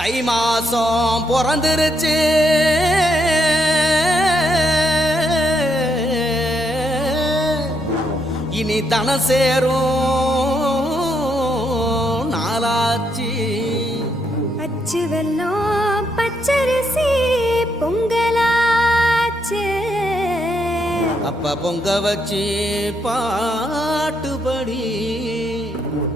தை மாசம் பிறந்துருச்சு. இனி தன சேரும் நாளாச்சு. அச்சு வெல்லம் பச்சரிசி பொங்கலாச்சு. அப்ப பொங்க வச்சு பாட்டுபடி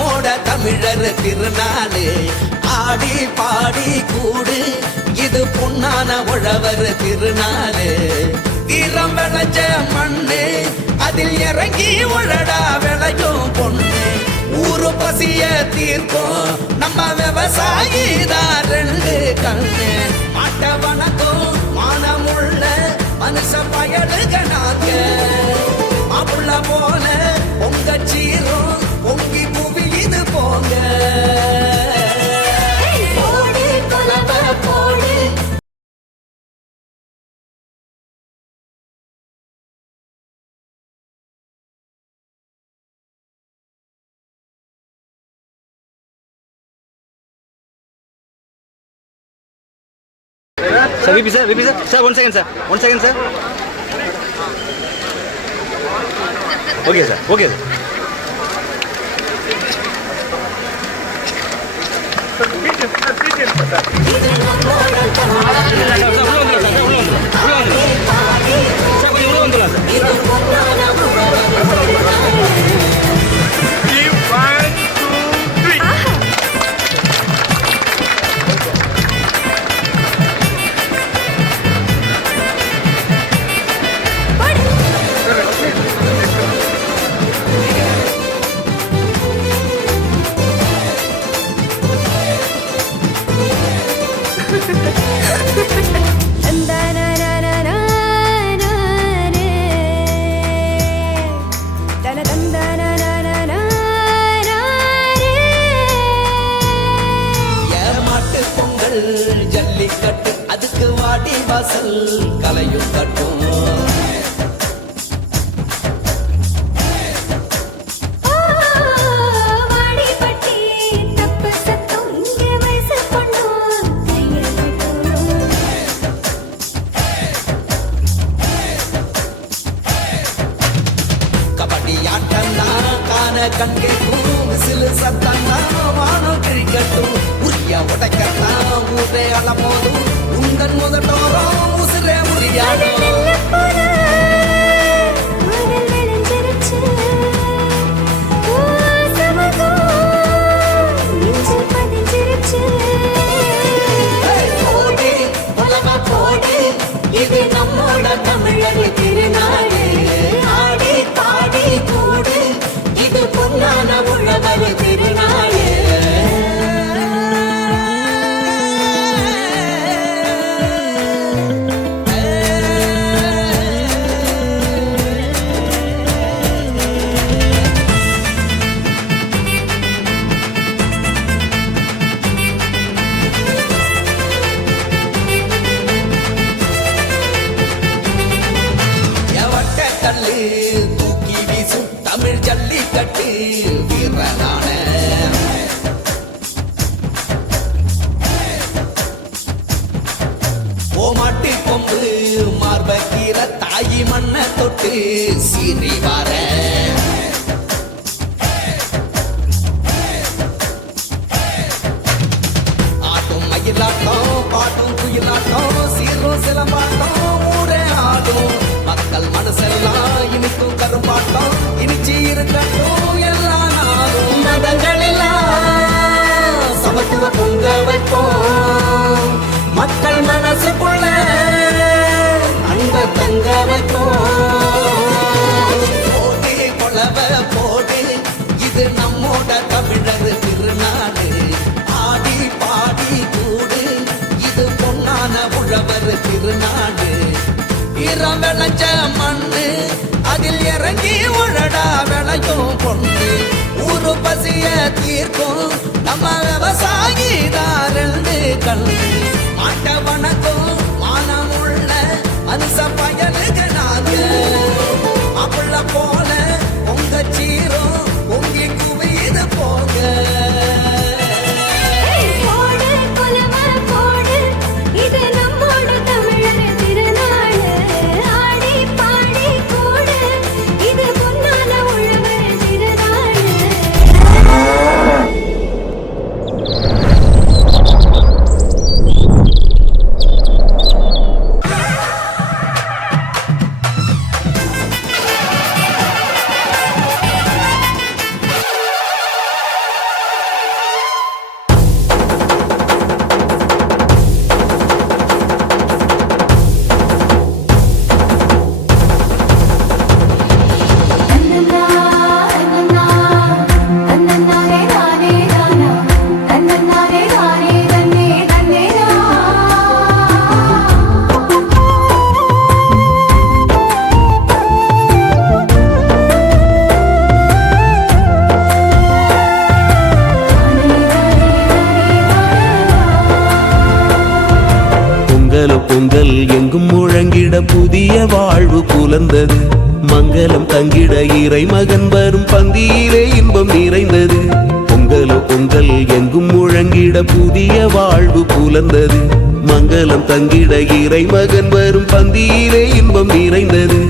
நம்மோட தமிழர் திருநாளு. ஆடி பாடி கூடு. இது புண்ணான உழவர் திருநாளு. தீரம் விளைஞ்ச மண்ணு அதில் இறங்கி உழடா விளையும் பொண்ணு. ஊரு பசிய தீர்க்கும் நம்ம விவசாயி தான் ரெண்டு கண்ணு. மாட்ட வணக்கம் மானமுள்ள மனுஷ பயலுக நாங்க மாப்புள்ள போல உங்க போங்க போடு கொலவ போடு Sir, VP sir, VP sir. Sir, one second sir. One second sir. 你怎么那 சீறி வார ஆட்டும் மயிலாட்டம் பாட்டும் குயிலாட்டம் சீரும் சிலம்பாட்டம் ஊரே ஆடும். மக்கள் மனசெல்லாம் இனிக்கும் கரும்பாட்டம் இனிச்சி இருக்கட்டும் எல்லா நாளும் மதங்கள் எல்லாம் சமத்துவ பொங்க வைப்போம். ஈரம் விளைஞ்ச மண்ணு. அதில் இறங்கி உழடா விளையும் பொண்ணு. ஊரு பசிய தீர்க்கும். நம்ம விவசாயி தான் ரெண்டு கண்ணு. மாட்ட வணக்கம் மானம் உள்ள அனுச பயனுக்கு நாங்க மாப்பிள்ள போல உங்க சீரும் பொங்கி குவியது போங்க பொங்கலோ பொங்கல் எங்கும் முழங்கிட புதிய வாழ்வு புலந்தது மங்களம் தங்கிட இறை மகன் வரும் பந்தியிலே இன்பம் நிறைந்தது. பொங்கலோ பொங்கல் எங்கும் முழங்கிட புதிய வாழ்வு புலந்தது மங்களம் தங்கிட இறை மகன் வரும் பந்தியிலே இன்பம் நிறைந்தது.